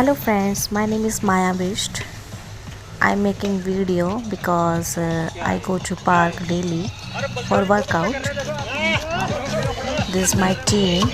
Hello friends, my name is Maya Bisht. I'm making video because I go to park daily for workout. This is my team.